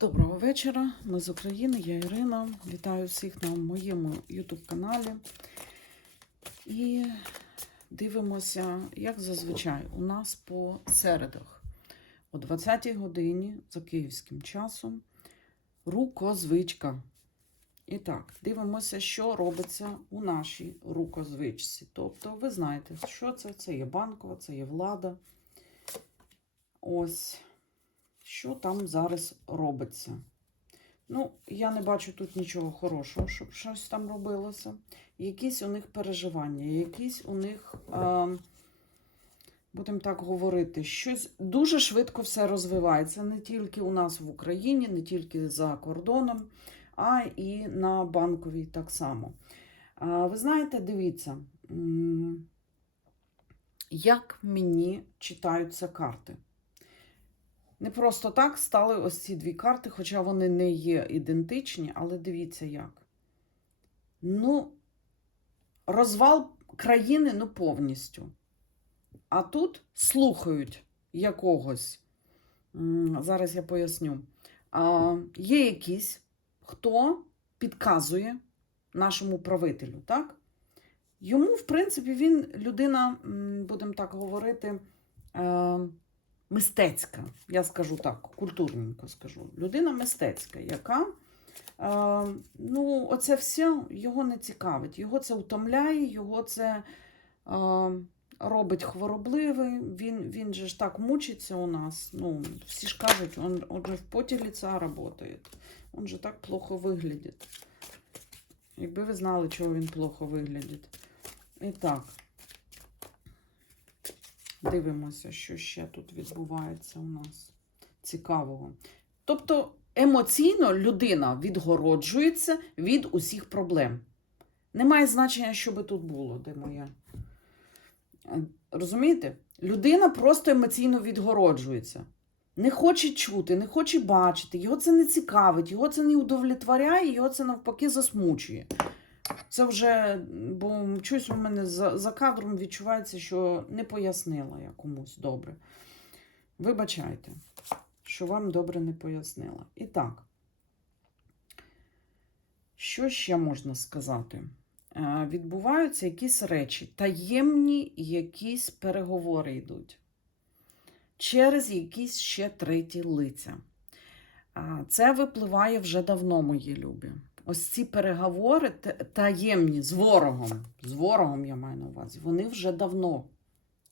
Доброго вечора. Ми з України, я Ірина. Вітаю всіх на моєму YouTube каналі. І дивимося, як зазвичай, у нас по середах о 20-й годині за київським часом рукозвичка. І так, дивимося, що робиться у нашій рукозвичці. Тобто, ви знаєте, що це? Це є банкова, це є влада. Ось що там зараз робиться. Ну, я не бачу тут нічого хорошого, щоб щось там робилося. Якісь у них переживання, якісь у них, е, будемо так говорити, щось дуже швидко все розвивається. Не тільки у нас в Україні, не тільки за кордоном, а і на банковій так само. Е, ви знаєте, дивіться, як мені читаються карти. Не просто так стали ось ці дві карти, хоча вони не є ідентичні, але дивіться як. Ну, розвал країни ну повністю. А тут слухають якогось. Зараз я поясню. А, Є якийсь, хто підказує нашому правителю, так? Йому, в принципі, він людина, будемо так говорити, е, мистецька, я скажу так, культурненько скажу. Людина мистецька, яка е, ну, оце все його не цікавить. Його це утомляє, його це е, робить хворобливий. Він, він же ж так мучиться у нас. Ну, всі ж кажуть, он, он же в поті лица працює. Он же так плохо виглядить. Якби ви знали, чого він плохо виглядить. І так. Дивимося, що ще тут відбувається у нас цікавого. Тобто емоційно людина відгороджується від усіх проблем. Немає значення, що би тут було, де моя. Розумієте? Людина просто емоційно відгороджується. Не хоче чути, не хоче бачити, його це не цікавить, його це не удовлетворяє, його це навпаки засмучує. Це вже, бо щось у мене за, за кадром відчувається, що не пояснила я комусь добре. Вибачайте, що вам добре не пояснила. І так, що ще можна сказати? Е, Відбуваються якісь речі, таємні якісь переговори йдуть через якісь ще треті лиця. А, Це випливає вже давно, мої любі. Ось ці переговори таємні з ворогом, з ворогом я маю на увазі, вони вже давно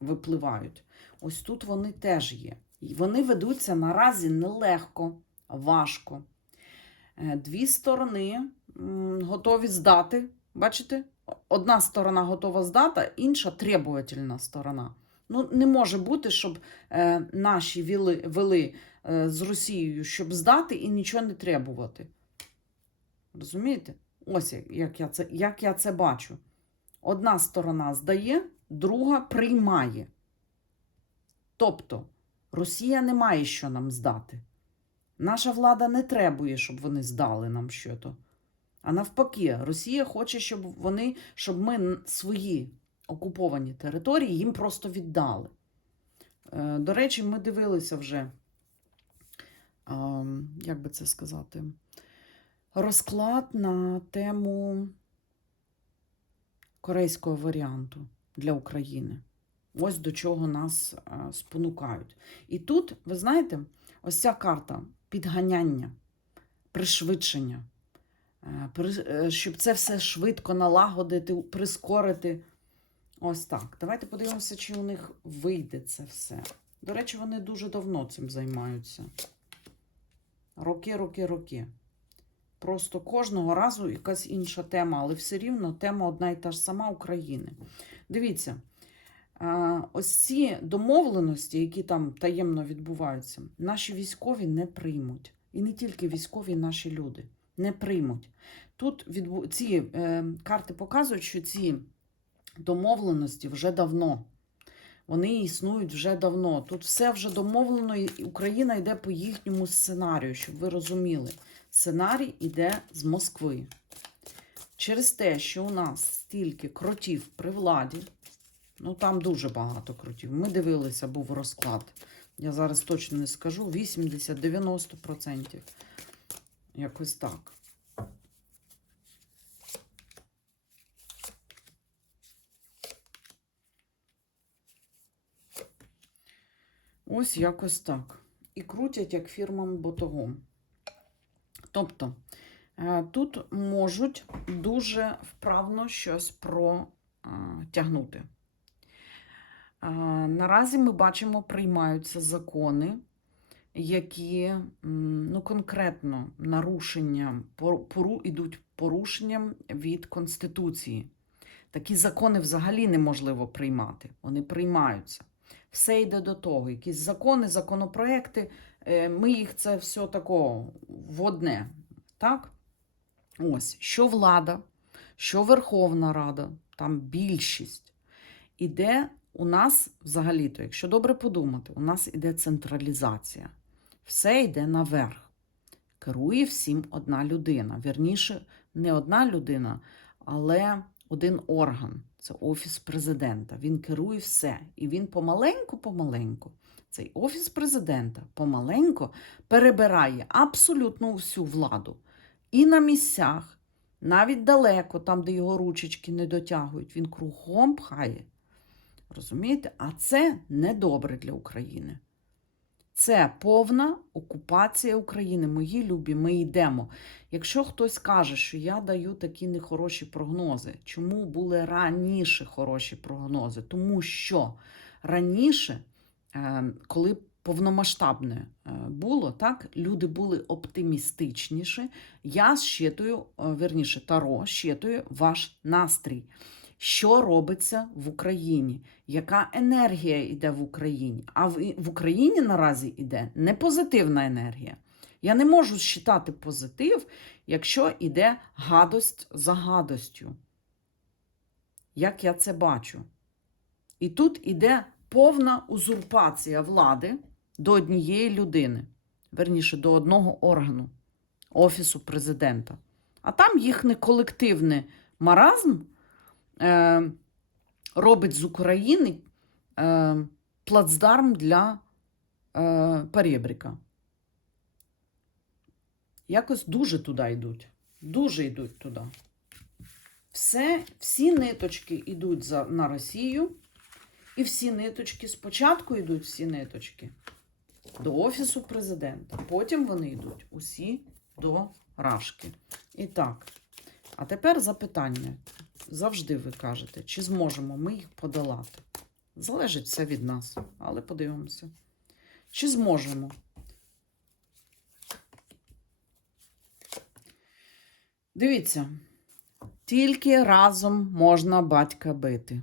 випливають. Ось тут вони теж є. І вони ведуться наразі нелегко, важко. Е, Дві сторони готові здати. Бачите? Одна сторона готова здати, інша требувательна сторона. Ну, не може бути, щоб е, наші вели, вели з Росією, щоб здати і нічого не требувати. Розумієте? Ось як- я це, як я це бачу. Одна сторона здає, друга приймає. Тобто Росія не має що нам здати. Наша влада не требує, щоб вони здали нам щось. А навпаки, Росія хоче, щоб вони, щоб ми свої окуповані території їм просто віддали. Е, До речі, ми дивилися вже, як би це сказати, розклад на тему корейського варіанту для України. Ось до чого нас е, спонукають. І тут, ви знаєте, ось ця карта підганяння, пришвидшення, е, е, щоб це все швидко налагодити, прискорити. Ось так. Давайте подивимося, чи у них вийде це все. До речі, вони дуже давно цим займаються. Роки, роки, роки. Просто кожного разу якась інша тема, але все рівно тема одна і та ж сама України. Дивіться, ось ці домовленості, які там таємно відбуваються, наші військові не приймуть. І не тільки військові, наші люди не приймуть. Тут відбу... ці е, карти показують, що ці домовленості вже давно. Вони існують вже давно. Тут все вже домовлено, і Україна йде по їхньому сценарію, щоб ви розуміли. Сценарій йде з Москви. Через те, що у нас стільки кротів при владі, ну там дуже багато кротів. Ми дивилися, був розклад Я зараз точно не скажу. 80-90%. Якось так. Ось якось так. І крутять як фірмам ботогом. Тобто, е, тут можуть дуже вправно щось протягнути. Е, Наразі ми бачимо, приймаються закони, які ну, конкретно нарушенням, пору, ідуть порушенням від Конституції. Такі закони взагалі неможливо приймати. Вони приймаються. Все йде до того. Якісь закони, законопроекти, е, ми їх це все такого в одне. Так? Ось, що влада, що Верховна Рада, там більшість. Іде у нас взагалі-то, якщо добре подумати, у нас іде централізація. Все йде наверх. Керує всім одна людина. Вірніше, не одна людина, але один орган. Це офіс президента. Він керує все. І він помаленьку-помаленьку, цей офіс президента помаленьку перебирає абсолютно всю владу. І на місцях, навіть далеко, там, де його ручечки не дотягують, він кругом пхає. Розумієте? А це недобре для України. Це повна окупація України. Мої любі, ми йдемо. Якщо хтось каже, що я даю такі нехороші прогнози, чому були раніше хороші прогнози? Тому що раніше, коли повномасштабне е, було, так, люди були оптимістичніші. Я щитую, е, верніше, Таро щитує ваш настрій. Що робиться в Україні? Яка енергія йде в Україні? А в, в Україні наразі йде не позитивна енергія. Я не можу считати позитив, якщо йде гадость за гадостю. Як я це бачу? І тут іде повна узурпація влади до однієї людини, верніше, до одного органу Офісу президента. А там їхній колективний маразм е, робить з України е, плацдарм для е, перебріка. Якось дуже туди йдуть. Дуже йдуть туди. Все, всі ниточки йдуть за, на Росію, і всі ниточки спочатку йдуть всі ниточки до Офісу президента. Потім вони йдуть усі до Рашки. І так, а тепер запитання. Завжди ви кажете, чи зможемо ми їх подолати? Залежить все від нас, але подивимося. Чи зможемо? Дивіться, тільки разом можна батька бити.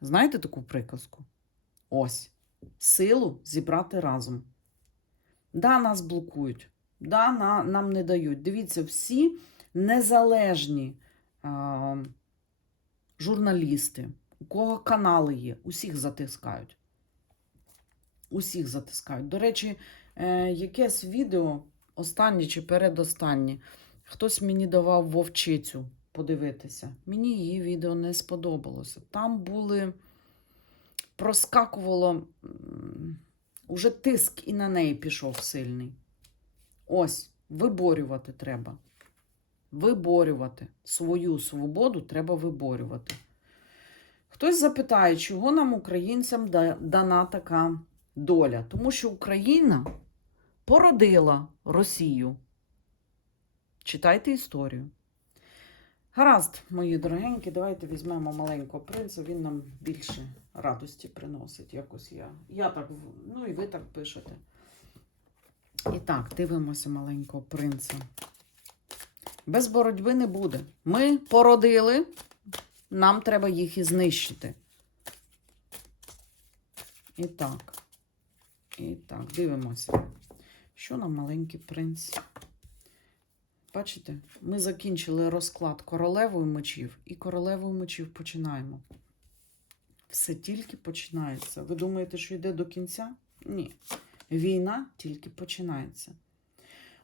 Знаєте таку приказку? Ось. Силу зібрати разом. Да, нас блокують. Да, на, нам не дають. Дивіться, всі незалежні а, журналісти, у кого канали є, усіх затискають. Усіх затискають. До речі, е, якесь відео, останнє чи передостаннє, хтось мені давав вовчицю подивитися. Мені її відео не сподобалося. Там були, проскакувало, уже тиск і на неї пішов сильний. Ось, виборювати треба. Виборювати. Свою свободу треба виборювати. Хтось запитає, чого нам, українцям, дана така доля? Тому що Україна породила Росію. Читайте історію. Гаразд, мої дорогенькі, давайте візьмемо маленького принца, він нам більше радості приносить. Якось я. Я так, ну і ви так пишете. І так, дивимося маленького принца. Без боротьби не буде. Ми породили, нам треба їх і знищити. І так. І так, дивимося. Що нам маленький принц? Бачите, ми закінчили розклад королевою мечів і королевою мечів починаємо. Все тільки починається. Ви думаєте, що йде до кінця? Ні. Війна тільки починається.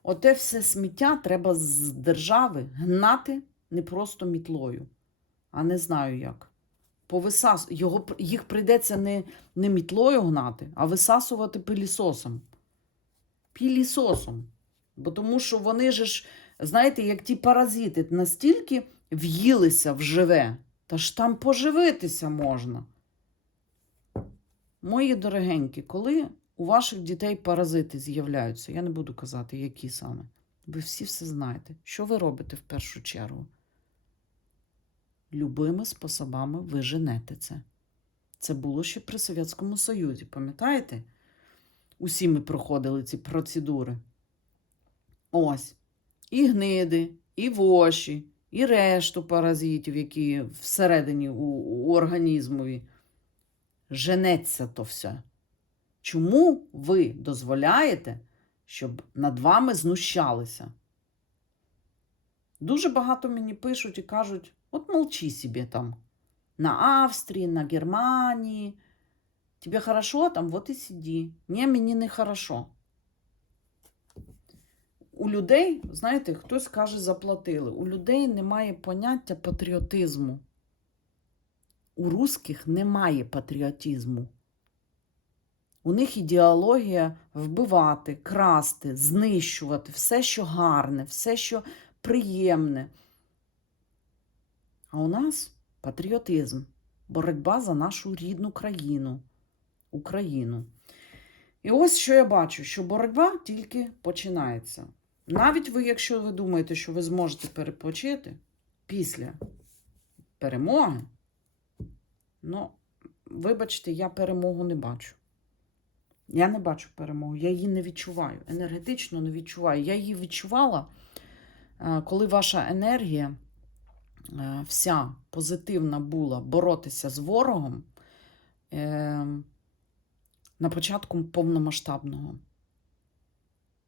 Оте все сміття треба з держави гнати не просто мітлою, а не знаю як. Повисас... Його... Їх прийдеться не, не мітлою гнати, а висасувати пилісосом. Пілісосом. Бо тому що вони же ж, знаєте, як ті паразити, настільки в'їлися в живе, та ж там поживитися можна. Мої дорогенькі, коли у ваших дітей паразити з'являються, я не буду казати, які саме. Ви всі все знаєте. Що ви робите в першу чергу? Любими способами ви женете це. Це було ще при Совєтському Союзі, пам'ятаєте? Усі ми проходили ці процедури. Ось. І гниди, і воші, і решту паразитів, які всередині у, у організмові. Женеться то все. Чому ви дозволяєте, щоб над вами знущалися? Дуже багато мені пишуть і кажуть: от молчи собі там. На Австрії, на Германії. Тебе хорошо там, вот і сиди. Ні, мені не хорошо. У людей, знаєте, хтось каже, заплатили. У людей немає поняття патріотизму. У русських немає патріотизму. У них ідеологія вбивати, красти, знищувати все, що гарне, все, що приємне. А у нас патріотизм, боротьба за нашу рідну країну, Україну. І ось що я бачу, що боротьба тільки починається. Навіть ви, якщо ви думаєте, що ви зможете перепочити після перемоги, ну, вибачте, я перемогу не бачу. Я не бачу перемогу, я її не відчуваю. Енергетично не відчуваю. Я її відчувала, е, коли ваша енергія е, вся позитивна була боротися з ворогом е, на початку повномасштабного.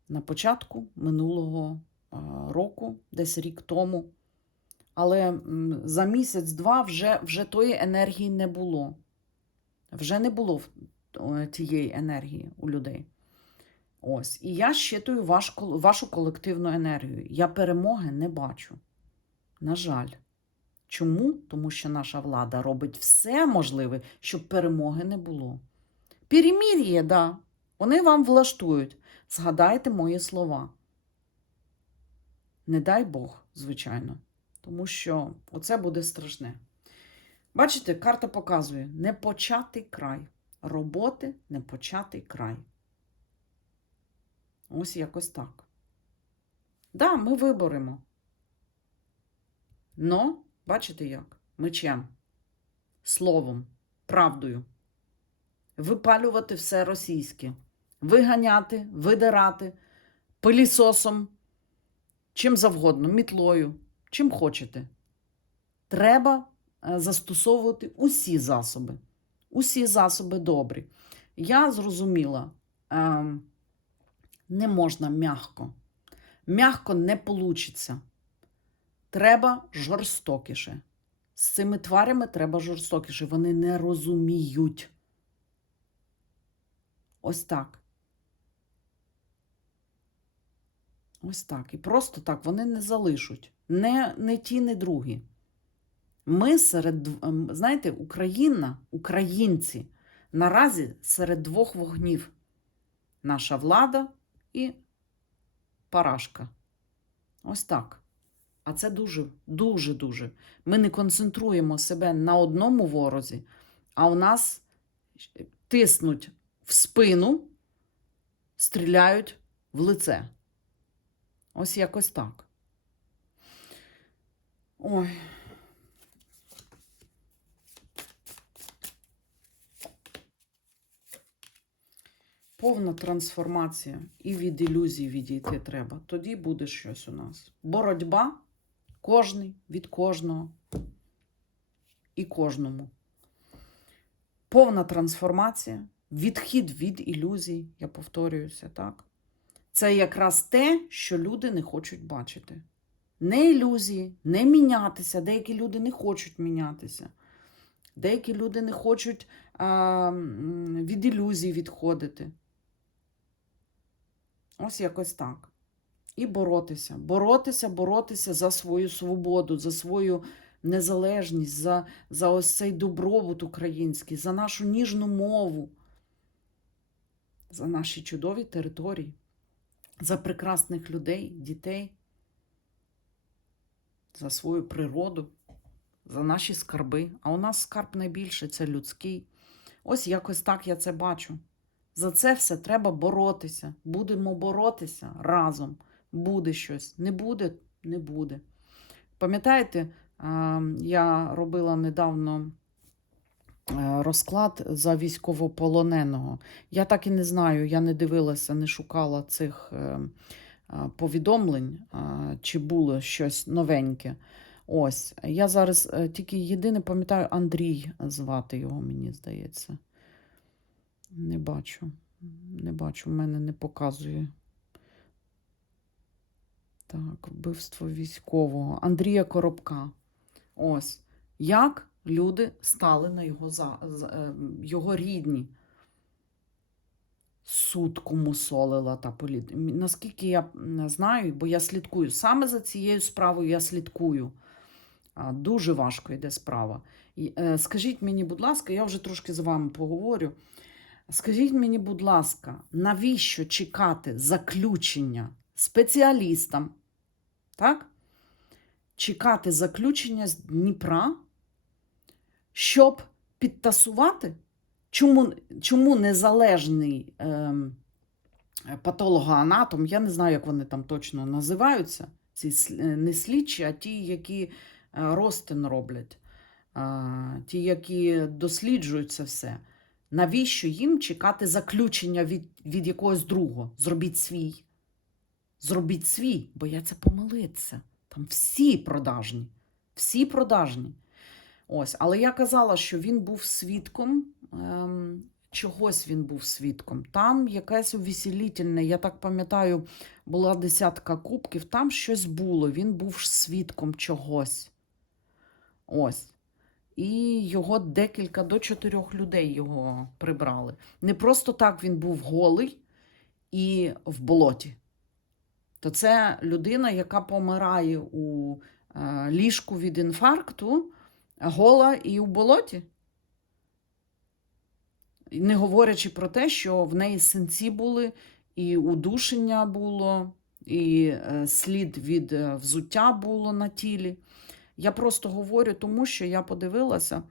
На початку минулого року, десь рік тому. Але за місяць-два вже, вже тої енергії не було. Вже не було тієї енергії у людей. Ось. І я щитую ваш, вашу колективну енергію. Я перемоги не бачу. На жаль. Чому? Тому що наша влада робить все можливе, щоб перемоги не було. Перемір'я, да, вони вам влаштують. Згадайте мої слова. Не дай Бог, звичайно. Тому що оце буде страшне. Бачите, карта показує непочатий край. Роботи непочатий край. Ось якось так. Да, ми виборемо. Но, бачите як? Мечем, словом, правдою. Випалювати все російське. Виганяти, видирати, пилісосом, чим завгодно, мітлою, чим хочете. Треба е, застосовувати усі засоби. Усі засоби добрі. Я зрозуміла, ем, не можна м'ягко. М'ягко не получиться. Треба жорстокіше. З цими тварями треба жорстокіше. Вони не розуміють. Ось так. Ось так. І просто так вони не залишуть. Не, не ті, не другі. Ми серед, ем, знаєте, Україна, українці наразі серед двох вогнів. Наша влада і парашка. Ось так. А це дуже, дуже, дуже. Ми не концентруємо себе на одному ворозі, а у нас тиснуть в спину, стріляють в лице. Ось якось так. Ой. Повна трансформація і від ілюзій відійти треба. Тоді буде щось у нас. Боротьба кожний від кожного і кожному. Повна трансформація, відхід від ілюзій, я повторююся, так? Це якраз те, що люди не хочуть бачити. Не ілюзії, не мінятися. Деякі люди не хочуть мінятися. Деякі люди не хочуть а, від ілюзій відходити. Ось якось так. І боротися. Боротися, боротися за свою свободу, за свою незалежність, за, за ось цей добробут український, за нашу ніжну мову, за наші чудові території, за прекрасних людей, дітей, за свою природу, за наші скарби. А у нас скарб найбільше це людський. Ось якось так я це бачу. За це все треба боротися. Будемо боротися разом. Буде щось. Не буде, не буде. Пам'ятаєте, я робила недавно розклад за військовополоненого. Я так і не знаю, я не дивилася, не шукала цих е, повідомлень, чи було щось новеньке. Ось, я зараз е, тільки єдине пам'ятаю, Андрій звати його, мені здається. Не бачу. Не бачу, в мене не показує. Так, вбивство військового. Андрія Коробка. Ось. Як люди стали на його, за, е, його рідні. Сутку мусолила та політ. Наскільки я знаю, бо я слідкую. Саме за цією справою я слідкую. Дуже важко йде справа. Е, Скажіть мені, будь ласка, я вже трошки з вами поговорю. Скажіть мені, будь ласка, навіщо чекати заключення спеціалістам? Так? Чекати заключення з Дніпра, щоб підтасувати? Чому, чому незалежний ем, патологоанатом, я не знаю, як вони там точно називаються, ці е, не слідчі, а ті, які е, розтин роблять, а, ті, які досліджують це все. Навіщо їм чекати заключення від, від якогось другого? Зробіть свій. Зробіть свій, бояться помилитися. Там всі продажні. Всі продажні. Ось, але я казала, що він був свідком. Ем, чогось він був свідком. Там якесь увеселітельне, я так пам'ятаю, була десятка кубків, там щось було. Він був свідком чогось. Ось. І його декілька до чотирьох людей його прибрали. Не просто так він був голий і в болоті. То це людина, яка помирає у е, ліжку від інфаркту, гола і у болоті. Не говорячи про те, що в неї синці були, і удушення було, і е, слід від е, взуття було на тілі. Я просто говорю, тому що я подивилася.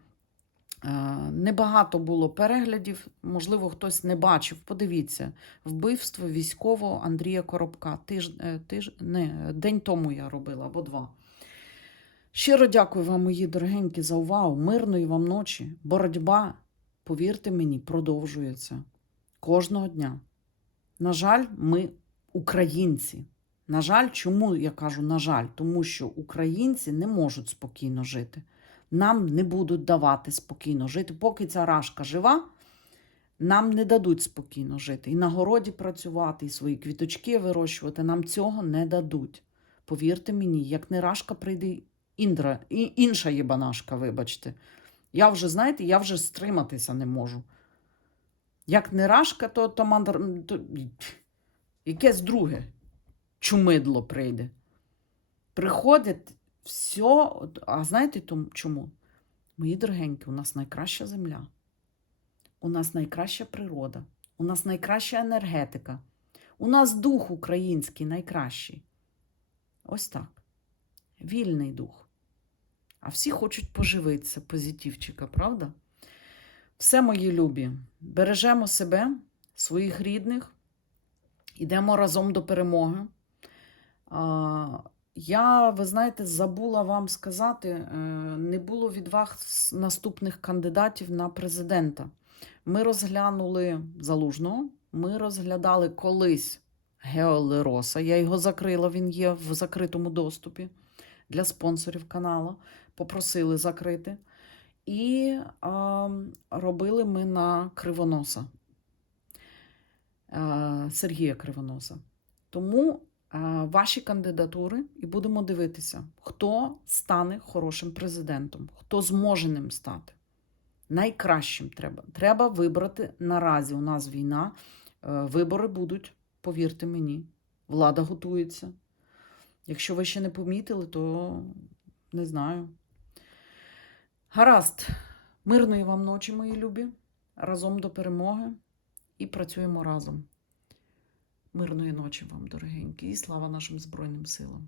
е, Небагато було переглядів, можливо, хтось не бачив. Подивіться, вбивство військового Андрія Коробка. Тиж, тиж, не, день тому я робила або два. Щиро дякую вам, мої дорогенькі, за увагу. Мирної вам ночі. Боротьба, повірте мені, продовжується кожного дня. На жаль, ми українці. На жаль, чому я кажу на жаль? Тому що українці не можуть спокійно жити. Нам не будуть давати спокійно жити. Поки ця рашка жива, нам не дадуть спокійно жити. І на городі працювати, і свої квіточки вирощувати. Нам цього не дадуть. Повірте мені, як не рашка прийде індра, інша єбанашка, вибачте. Я вже, знаєте, я вже стриматися не можу. Як не рашка, то, то, мандр... то якесь друге чумидло прийде. Приходить все, а знаєте чому? Мої дорогенькі, у нас найкраща земля, у нас найкраща природа, у нас найкраща енергетика, у нас дух український найкращий. Ось так. Вільний дух. А всі хочуть поживитися, позитивчика, правда? Все, мої любі, бережемо себе, своїх рідних, йдемо разом до перемоги. Я, ви знаєте, забула вам сказати, е, не було від вас наступних кандидатів на президента. Ми розглянули залужного, ми розглядали колись Гео Лероса. Я його закрила, він є в закритому доступі для спонсорів каналу. Попросили закрити. І а, робили ми на Кривоноса. А, Сергія Кривоноса. Тому а, ваші кандидатури і будемо дивитися, хто стане хорошим президентом, хто зможе ним стати. Найкращим треба. Треба вибрати наразі. У нас війна. е, Вибори будуть, повірте мені. Влада готується. Якщо ви ще не помітили, то не знаю. Гаразд, мирної вам ночі, мої любі. Разом до перемоги і працюємо разом. Мирної ночі вам, дорогенькі, і слава нашим Збройним силам.